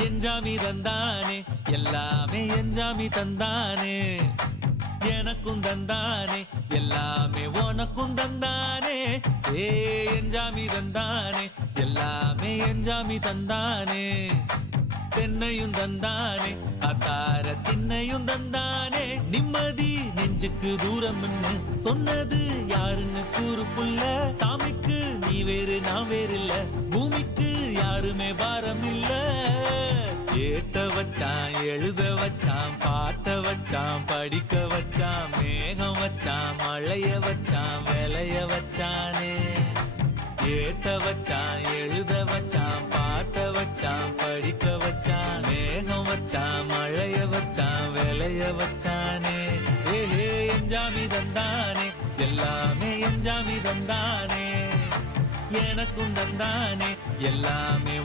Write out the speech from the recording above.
எஞ்சாமி தந்தானே எல்லாமே எஞ்சாமி தந்தானே எனக்கும் தந்தானே எல்லாமே உனக்கும் தந்தானே ஏ எஞ்சாமி தந்தானே எல்லாமே எஞ்சாமி தந்தானே தென்னையும் தந்தானே அத்தார திண்ணையும் தந்தானே நிம்மதி நெஞ்சுக்கு தூரம்னு சொன்னது யாருன்னு கூறு புள்ள சாமிக்கு நீ வேறு நான் வேறு இல்ல பூமிக்கு யாருமே பாரம் இல்ல ஏட்ட வச்சான் எழுத வச்சான் பாட்ட வச்சான் படிக்க வச்சான் மேகம் வச்சான் மழைய வச்சான் விளைய வச்சானே ஏட்ட வச்சான் எழுத வச்சான் பாட்ட வச்சான் படிக்க வச்சான் மேகம் வச்சான் மழைய வச்சான் விளைய வச்சானே ஏஹே எஞ்சாமி தந்தானே எல்லாமே எஞ்சாமி தந்தானே எனக்கும் தந்தானே எல்லாமே